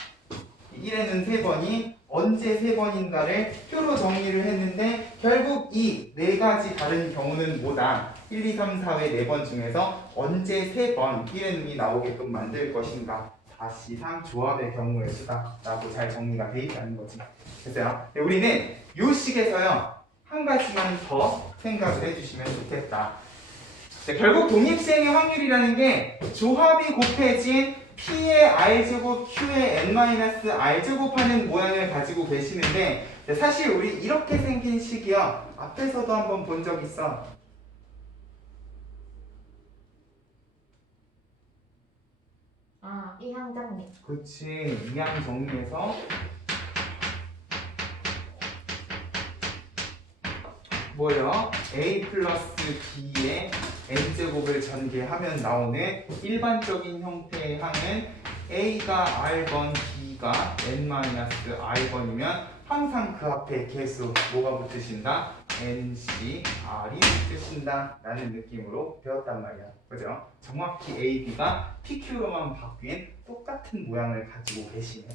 1의 눈 3번이 언제 3번인가를 표로 정리를 했는데, 결국 이 4가지 다른 경우는 뭐다? 1, 2, 3, 4회 4번 중에서 언제 3번 1의 눈이 나오게끔 만들 것인가? 다시상 조합의 경우의 수다 라고 잘 정리가 돼 있다는 거지. 그래서요, 우리는 요 식에서요 한 가지만 더 생각을 해주시면 좋겠다. 결국 독립시행의 확률이라는 게 조합이 곱해진 P의 R제곱 Q의 N-R제곱 하는 모양을 가지고 계시는데, 사실 우리 이렇게 생긴 식이요 앞에서도 한번 본 적 있어. 아, 이항 정리. 그렇지, 이항 정리해서 뭐요? A 플러스 B의 N제곱을 전개하면 나오는 일반적인 형태의 항은 A가 R번, B가 N-R번이면 항상 그 앞에 개수 뭐가 붙으신다? NC, R이 붙으신다 라는 느낌으로 배웠단 말이야. 그죠? 정확히 A, B가 PQ로만 바뀐 똑같은 모양을 가지고 계시네.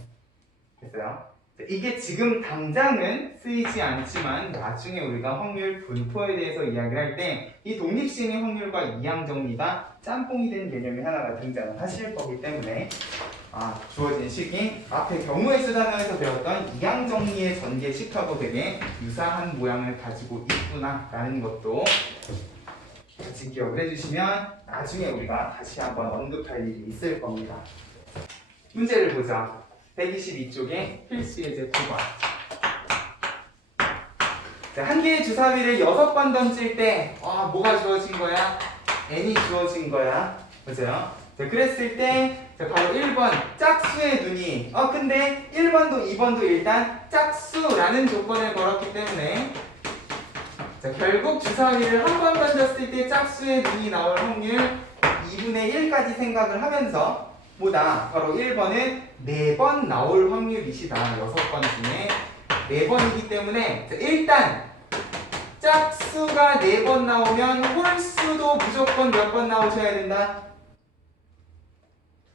됐어요? 이게 지금 당장은 쓰이지 않지만 나중에 우리가 확률 분포에 대해서 이야기를 할 때 이 독립시행의 확률과 이항 정리가 짬뽕이 된 개념이 하나가 등장을 하실 거기 때문에 주어진 식이 앞에 경우의 수 단어에서 배웠던 이항 정리의 전개식하고 되게 유사한 모양을 가지고 있구나 라는 것도 같이 기억을 해주시면 나중에 우리가 다시 한번 언급할 일이 있을 겁니다. 문제를 보자. 122쪽에 필수 예제 2번. 한 개의 주사위를 6번 던질 때 뭐가 주어진 거야? n이 주어진 거야. 그죠? 자, 그랬을 때 바로 1번 짝수의 눈이 근데 1번도 2번도 일단 짝수라는 조건을 걸었기 때문에 결국 주사위를 한 번 던졌을 때 짝수의 눈이 나올 확률 2분의 1까지 생각을 하면서 뭐다? 바로 1번은 4번 나올 확률이시다. 6번 중에 4번이기 때문에 일단 짝수가 4번 나오면 홀수도 무조건 몇 번 나오셔야 된다?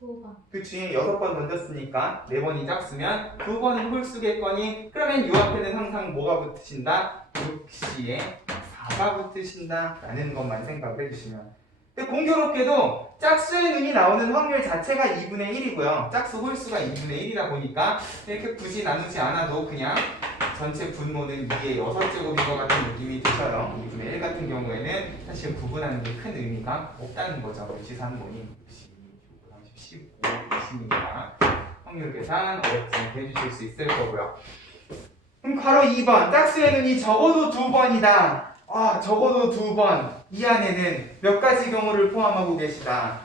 2번. 그치, 6번 던졌으니까 4번이 짝수면 2번은 홀수겠거니, 그러면 이 앞에는 항상 뭐가 붙으신다? 역시에 4가 붙으신다 라는 것만 생각을 해주시면. 근데 공교롭게도 짝수의 눈이 나오는 확률 자체가 2분의 1이고요. 짝수 홀수가 2분의 1이다 보니까 이렇게 굳이 나누지 않아도 그냥 전체 분모는 2의 6제곱인 것 같은 느낌이 드셔요. 2분의 1 같은 경우에는 사실 구분하는 게 큰 의미가 없다는 거죠. 지산모니 15, 20이니까 확률 계산 어렵지 않게 해주실 수 있을 거고요. 그럼 바로 2번 짝수의 눈이 적어도 2번이다. 적어도 2번. 이 안에는 몇 가지 경우를 포함하고 계시다.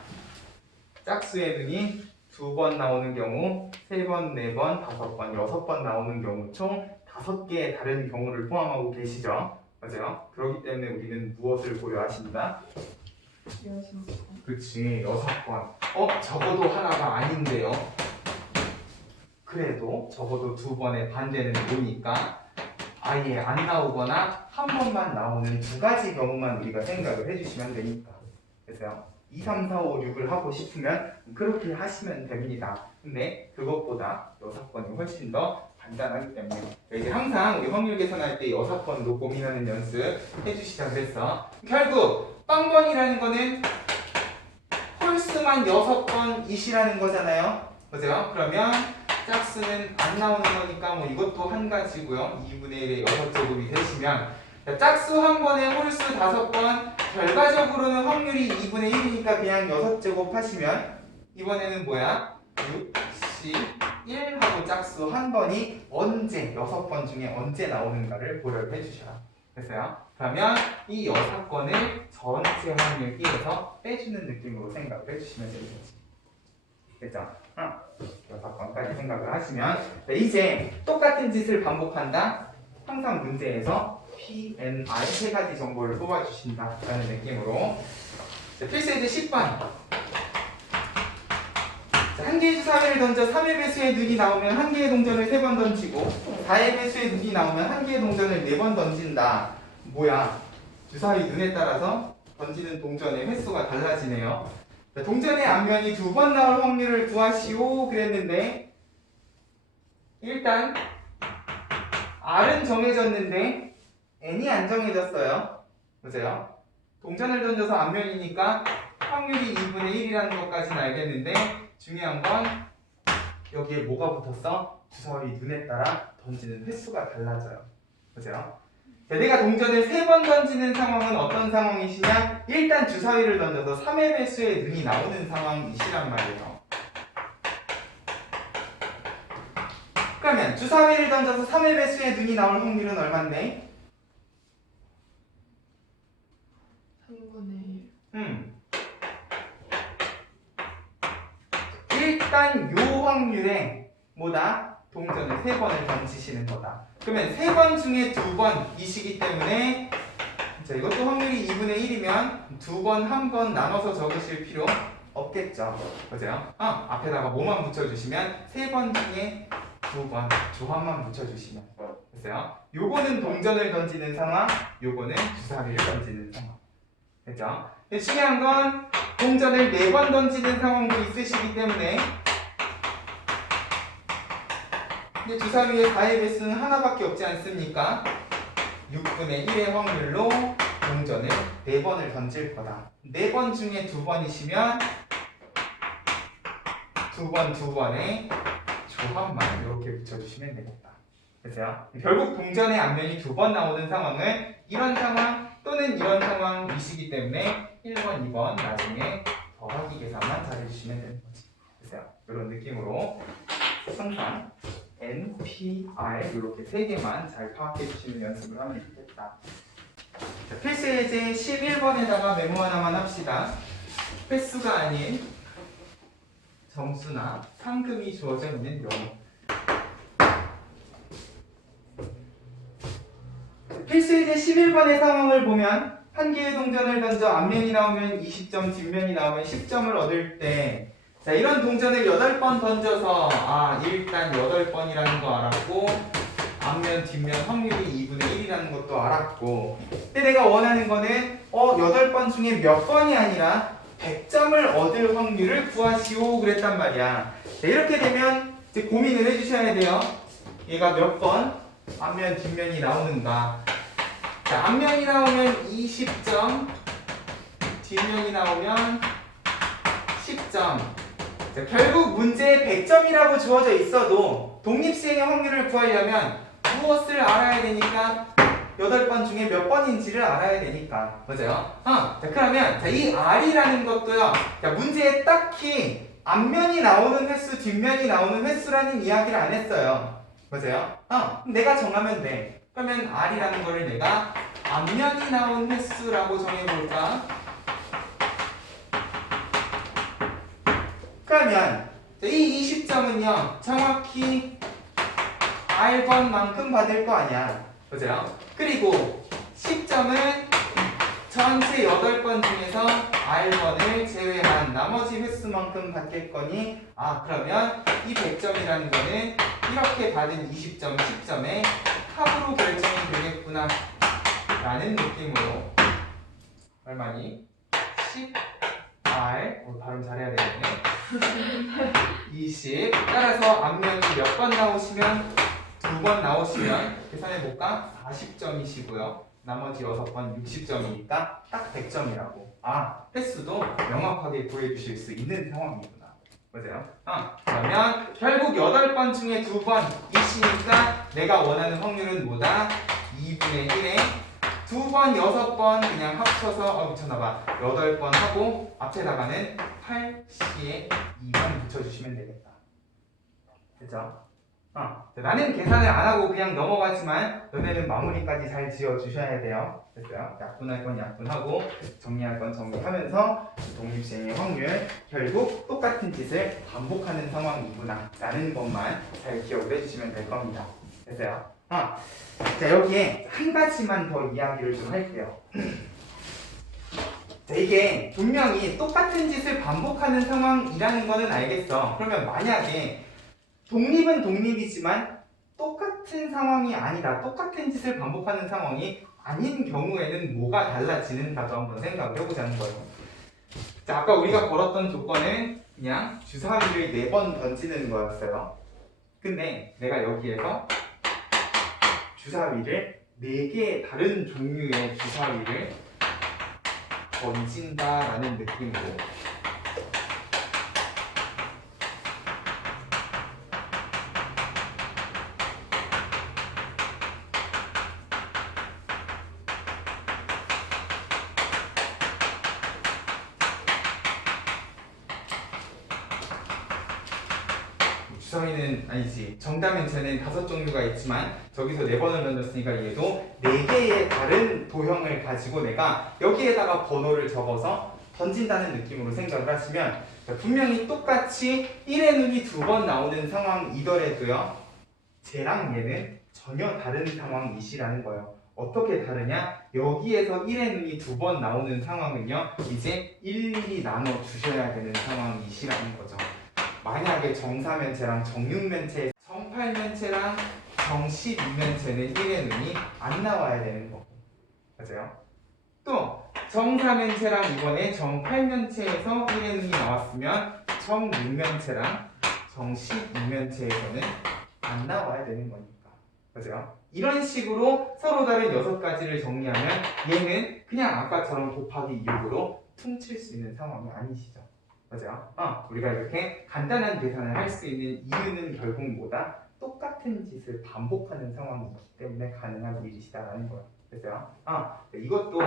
짝수의 눈이 2번 나오는 경우, 3번, 4번, 5번, 6번 나오는 경우 총 5개의 다른 경우를 포함하고 계시죠. 맞아요? 그렇기 때문에 우리는 무엇을 고려하신다? 그치, 6번. 적어도 하나가 아닌데요. 그래도 적어도 2번의 반대는 뭐니까? 아예 안 나오거나 한 번만 나오는 2가지 경우만 우리가 생각을 해주시면 되니까. 그래서 2, 3, 4, 5, 6을 하고 싶으면 그렇게 하시면 됩니다. 근데 그것보다 6번이 훨씬 더 간단하기 때문에 이제 항상 우리 확률 계산할 때 6번도 고민하는 연습 해주시자 그랬어. 결국 빵번이라는 거는 홀수만 6번이시라는 거잖아요. 그죠? 그러면 짝수는 안 나오는 거니까 이것도 한 가지고요. 2분의 1의 6제곱이 되시면 짝수 한 번에 홀수 5번, 결과적으로는 확률이 2분의 1이니까 그냥 6제곱 하시면 이번에는 뭐야? 6, 1 하고 짝수 한 번이 언제 6번 중에 언제 나오는가를 고려해 주셔라. 됐어요? 그러면 이 6건을 전체 확률 끼워서 빼주는 느낌으로 생각을 해주시면 되겠지. 됐죠? 6번까지 생각을 하시면 자, 이제 똑같은 짓을 반복한다. 항상 문제에서 P, N, I 세 가지 정보를 뽑아주신다 라는 느낌으로 자, 필수예제 10번 한 개의 주사위를 던져 3의 배수의 눈이 나오면 한 개의 동전을 3번 던지고 4의 배수의 눈이 나오면 한 개의 동전을 4번 던진다. 뭐야? 주사위 눈에 따라서 던지는 동전의 횟수가 달라지네요. 자, 동전의 앞면이 2번 나올 확률을 구하시오 그랬는데 일단 R은 정해졌는데 N이 안 정해졌어요. 보세요. 동전을 던져서 앞면이니까 확률이 2분의 1이라는 것까지는 알겠는데 중요한 건 여기에 뭐가 붙었어? 주사위 눈에 따라 던지는 횟수가 달라져요. 보세요. 자, 내가 동전을 3번 던지는 상황은 어떤 상황이시냐? 일단 주사위를 던져서 3의 배수의 눈이 나오는 상황이시란 말이에요. 그러면 주사위를 던져서 3의 배수의 눈이 나올 확률은 얼만데? 3분의 1. 일단 요 확률에 뭐다? 동전을 3번을 던지시는 거다. 그러면 3번 중에 2번이시기 때문에 자, 이것도 확률이 2분의 1이면 2번, 1번 나눠서 적으실 필요 없겠죠. 그죠? 앞에다가 뭐만 붙여주시면 3번 중에 2번 조합만 붙여주시면 됐어요? 요거는 동전을 던지는 상황, 요거는 주사위를 던지는 상황. 됐죠? 중요한 건 동전을 4번 던지는 상황도 있으시기 때문에 근데 주사위의 4의 배수는 하나밖에 없지 않습니까? 6분의 1의 확률로 동전을 4번을 던질 거다. 4번 중에 2번이시면 2번에 조합만 이렇게 붙여주시면 되겠다. 됐어요? 결국 동전의 앞면이 2번 나오는 상황은 이런 상황 또는 이런 상황이시기 때문에 1번, 2번 나중에 더하기 계산만 잘해주시면 되는 거지. 됐어요? 이런 느낌으로 항상 N, P, R 이렇게 3개만 잘 파악해 주시는 연습을 하면 좋겠다. 자, 필수예제 11번에다가 메모 하나만 합시다. 횟수가 아닌 점수나 상금이 주어져 있는 경우. 필수예제 11번의 상황을 보면 한 개의 동전을 던져 앞면이 나오면 20점, 뒷면이 나오면 10점을 얻을 때 자, 이런 동전을 8번 던져서 일단 8번이라는 거 알았고 앞면, 뒷면 확률이 2분의 1이라는 것도 알았고 근데 내가 원하는 거는 8번 중에 몇 번이 아니라 100점을 얻을 확률을 구하시오 그랬단 말이야. 자, 이렇게 되면 이제 고민을 해주셔야 돼요. 얘가 몇 번 앞면, 뒷면이 나오는가. 자, 앞면이 나오면 20점, 뒷면이 나오면 10점. 자, 결국 문제에 100점이라고 주어져 있어도 독립시행의 확률을 구하려면 무엇을 알아야 되니까 8번 중에 몇 번인지를 알아야 되니까. 맞아요? 자, 그러면 이 R이라는 것도요. 자, 문제에 딱히 앞면이 나오는 횟수, 뒷면이 나오는 횟수라는 이야기를 안 했어요. 맞아요? 내가 정하면 돼. 그러면 R이라는 거를 내가 앞면이 나온 횟수라고 정해볼까? 그러면 이 20점은요 정확히 R번만큼 받을 거 아니야. 그죠? 그리고 10점은 전체 8번 중에서 R번을 제외한 나머지 횟수만큼 받을 거니 그러면 이 100점이라는 거는 이렇게 받은 20점, 10점의 합으로 결정이 되겠구나 라는 느낌으로 얼마니? 10R 발음 잘해야 되겠네. 20 따라서 앞면이 몇 번 나오시면 2번 나오시면 계산해볼까? 40점이시고요 나머지 6번 60점이니까 딱 100점이라고 횟수도 명확하게 구해주실 수 있는 상황이구나. 맞아요? 그러면 결국 8번 중에 2번이시니까 내가 원하는 확률은 뭐다? 2분의 1에 2번, 6번 그냥 합쳐서 붙여놔봐. 8번 하고 앞에다가는 8C에 2번 붙여주시면 되겠다. 됐죠? 나는 계산을 안 하고 그냥 넘어가지만 너네는 마무리까지 잘 지어주셔야 돼요. 됐어요? 약분할 건 약분하고 정리할 건 정리하면서 독립시행의 확률 결국 똑같은 짓을 반복하는 상황이구나 라는 것만 잘 기억을 해주시면 될 겁니다. 됐어요? 자, 여기에 한 가지만 더 이야기를 좀 할게요. 자, 이게 분명히 똑같은 짓을 반복하는 상황이라는 거는 알겠어. 그러면 만약에 독립은 독립이지만 똑같은 상황이 아니다. 똑같은 짓을 반복하는 상황이 아닌 경우에는 뭐가 달라지는가도 한번 생각을 해보자는 거예요. 자, 아까 우리가 걸었던 조건은 그냥 주사위를 4번 던지는 거였어요. 근데 내가 여기에서 주사위를 4개의 다른 종류의 주사위를 던진다라는 느낌으로 주사위는 아니지 정답면체는 5종류가 있지만 저기서 4번을 던졌으니까 얘도 4개의 다른 도형을 가지고 내가 여기에다가 번호를 적어서 던진다는 느낌으로 생각을 하시면 분명히 똑같이 1의 눈이 2번 나오는 상황이더라도요 쟤랑 얘는 전혀 다른 상황이시라는 거예요. 어떻게 다르냐? 여기에서 1의 눈이 2번 나오는 상황은요 이제 일일이 나눠 주셔야 되는 상황이시라는 거죠. 만약에 정사면체랑 정육면체, 정팔면체랑 정십이면체는 1의 눈이 안 나와야 되는 거고 맞아요? 또 정사면체랑 이번에 정팔면체에서 1의 눈이 나왔으면 정육면체랑 정십이면체에서는 안 나와야 되는 거니까 맞아요? 이런 식으로 서로 다른 6가지를 정리하면 얘는 그냥 아까처럼 곱하기 6으로 퉁칠 수 있는 상황이 아니시죠? 맞아요? 우리가 이렇게 간단한 계산을 할 수 있는 이유는 결국 뭐다? 똑같은 짓을 반복하는 상황이 있기 때문에 가능한 일이시다라는 거예요. 됐어요? 이것도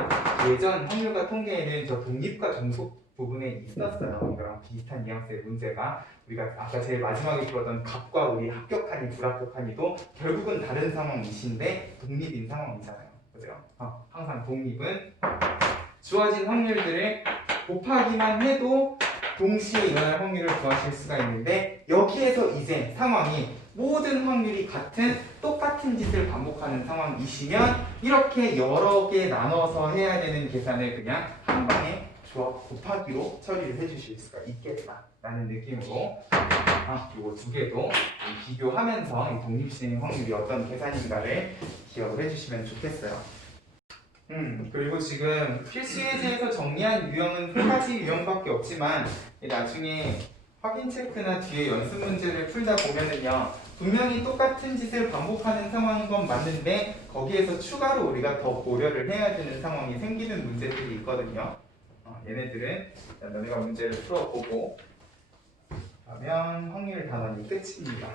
예전 확률과 통계에는 저 독립과 종속 부분에 있었어요. 이거랑 비슷한 뉘앙스의 문제가 우리가 아까 제일 마지막에 풀었던 값과 우리 합격하니 불합격하니도 결국은 다른 상황이신데 독립인 상황이잖아요. 그죠? 항상 독립은 주어진 확률들을 곱하기만 해도 동시에 일어날 확률을 구하실 수가 있는데 여기에서 이제 상황이 모든 확률이 같은 똑같은 짓을 반복하는 상황이시면 이렇게 여러 개 나눠서 해야 되는 계산을 그냥 한 방에 조합 곱하기로 처리를 해주실 수가 있겠다라는 느낌으로 이거 2개도 비교하면서 이 독립시행 확률이 어떤 계산인가를 기억을 해주시면 좋겠어요. 그리고 지금 필수 예제에서 정리한 유형은 3가지 유형밖에 없지만 나중에 확인 체크나 뒤에 연습 문제를 풀다 보면은요 분명히 똑같은 짓을 반복하는 상황인 건 맞는데 거기에서 추가로 우리가 더 고려를 해야 되는 상황이 생기는 문제들이 있거든요. 얘네들은 너네가 문제를 풀어보고 그러면 확률 단원이 끝입니다.